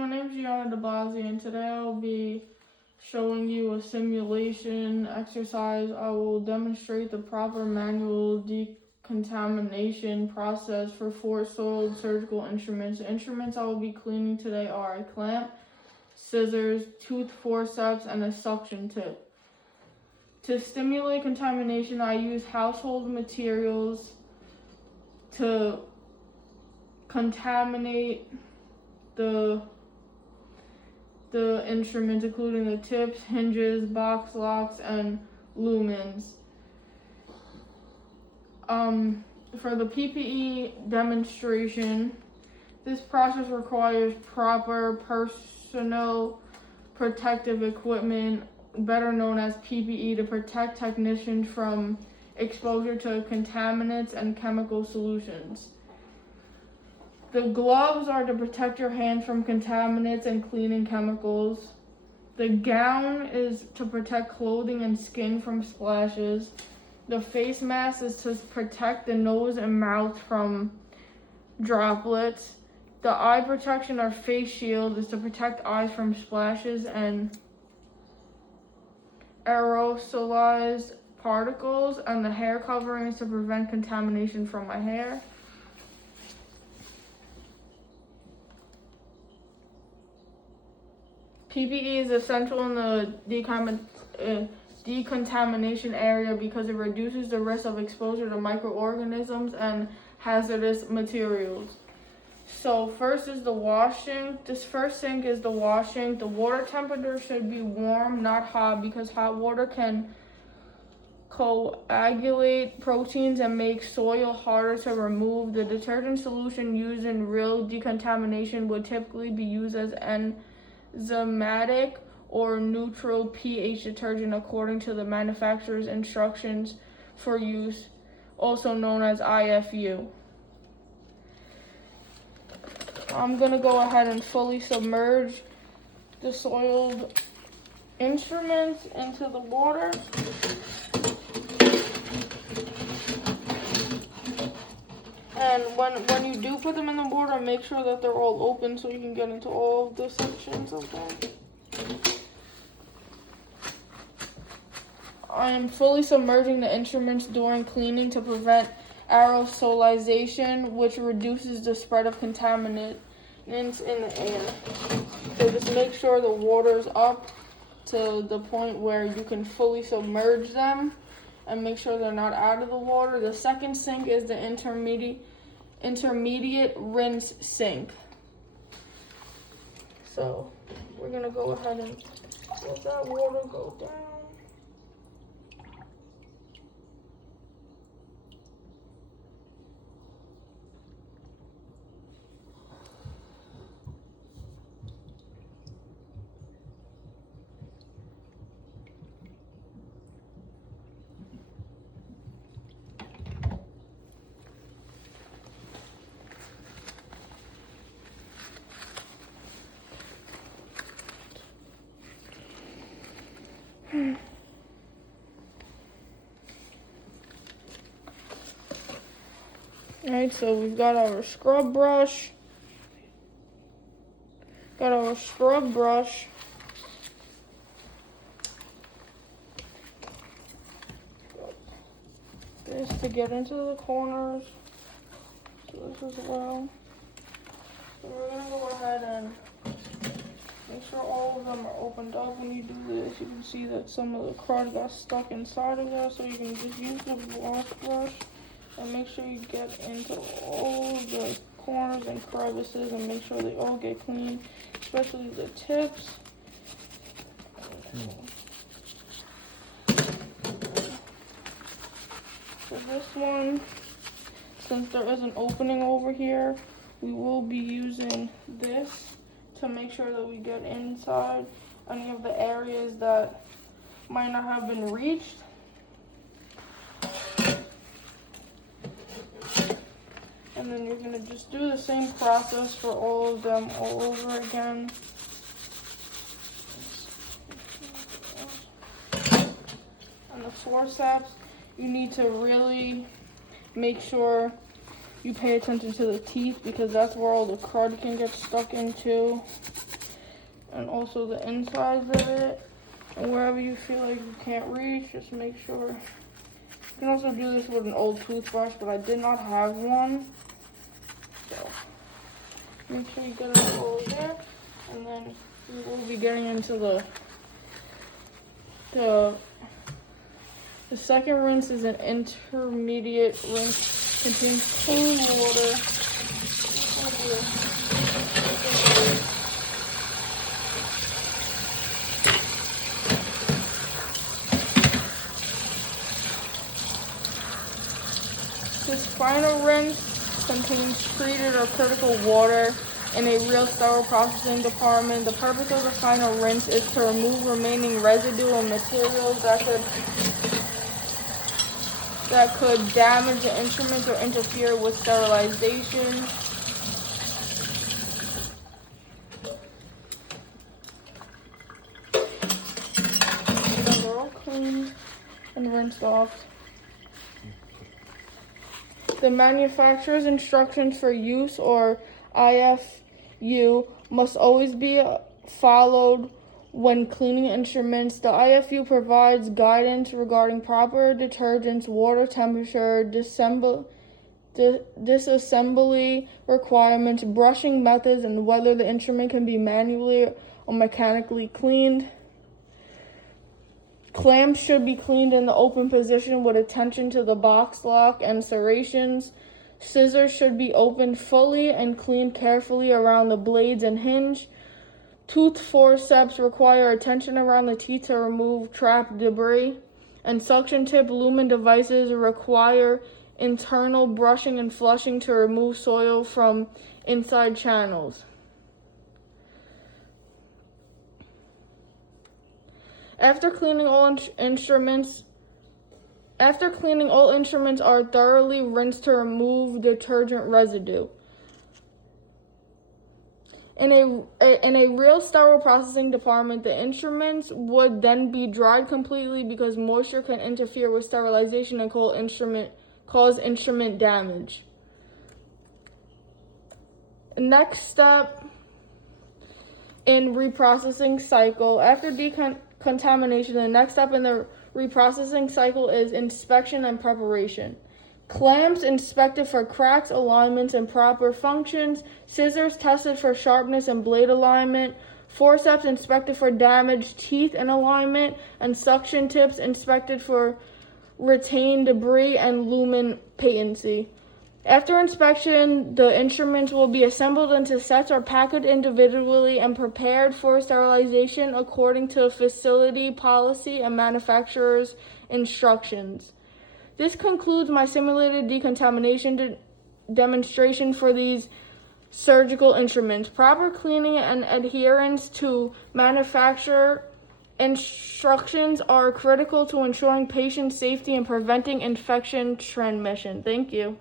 my name is Gianna DeBlasi, and today I'll be showing you a simulation exercise. I will demonstrate the proper manual decontamination process for 4 soiled surgical instruments. The instruments I will be cleaning today are a clamp, scissors, tooth forceps, and a suction tip. To stimulate contamination, I use household materials to contaminate the instruments, including the tips, hinges, box locks, and lumens. For the PPE demonstration, this process requires proper personal protective equipment, better known as PPE, to protect technicians from exposure to contaminants and chemical solutions. The gloves are to protect your hands from contaminants and cleaning chemicals. The gown is to protect clothing and skin from splashes. The face mask is to protect the nose and mouth from droplets. The eye protection or face shield is to protect eyes from splashes and aerosolized particles. And the hair covering is to prevent contamination from my hair. PPE is essential in the decontamination area because it reduces the risk of exposure to microorganisms and hazardous materials. So first is the washing. This first sink is the washing. The water temperature should be warm, not hot, because hot water can coagulate proteins and make soil harder to remove. The detergent solution used in real decontamination would typically be used as enzymatic or neutral pH detergent according to the manufacturer's instructions for use, also known as IFU. I'm going to go ahead and fully submerge the soiled instruments into the water. And when you do put them in the water, make sure that they're all open so you can get into all of the sections of them. I am fully submerging the instruments during cleaning to prevent aerosolization, which reduces the spread of contaminants in the air. So just make sure the water's up to the point where you can fully submerge them and make sure they're not out of the water. The second sink is the intermediate rinse sink. So we're gonna go ahead and let that water go down. Alright, so we've got our scrub brush. This to get into the corners. So this as well. So we're gonna go ahead and make sure all of them are opened up. When you do this, you can see that some of the crud got stuck inside of there, so you can just use the wash brush and make sure you get into all the corners and crevices and make sure they all get clean, especially the tips. For this one, since there is an opening over here, we will be using this to make sure that we get inside any of the areas that might not have been reached. And then you're going to just do the same process for all of them all over again. And the forceps, you need to really make sure you pay attention to the teeth because that's where all the crud can get stuck into. And also the insides of it. And wherever you feel like you can't reach, just make sure. You can also do this with an old toothbrush, but I did not have one. So make sure you get it all there. And then we will be getting into the second rinse is an intermediate rinse. Contains clean water. This final rinse contains treated or critical water in a real sterile processing department. The purpose of the final rinse is to remove remaining residual materials that could damage the instruments or interfere with sterilization. So they're all cleaned and rinsed off. The manufacturer's instructions for use, or IFU, must always be followed when cleaning instruments. The IFU provides guidance regarding proper detergents, water temperature, disassembly requirements, brushing methods, and whether the instrument can be manually or mechanically cleaned. Clamps should be cleaned in the open position with attention to the box lock and serrations. Scissors should be opened fully and cleaned carefully around the blades and hinge. Tooth forceps require attention around the teeth to remove trapped debris. And suction tip lumen devices require internal brushing and flushing to remove soil from inside channels. After cleaning, all instruments are thoroughly rinsed to remove detergent residue. In a real sterile processing department, the instruments would then be dried completely because moisture can interfere with sterilization and cause instrument damage. Next step in reprocessing cycle. After decontamination, the next step in the reprocessing cycle is inspection and preparation. Clamps inspected for cracks, alignments, and proper functions. Scissors tested for sharpness and blade alignment. Forceps inspected for damaged teeth and alignment. And suction tips inspected for retained debris and lumen patency. After inspection, the instruments will be assembled into sets or packaged individually and prepared for sterilization according to facility policy and manufacturer's instructions. This concludes my simulated decontamination demonstration for these surgical instruments. Proper cleaning and adherence to manufacturer instructions are critical to ensuring patient safety and preventing infection transmission. Thank you.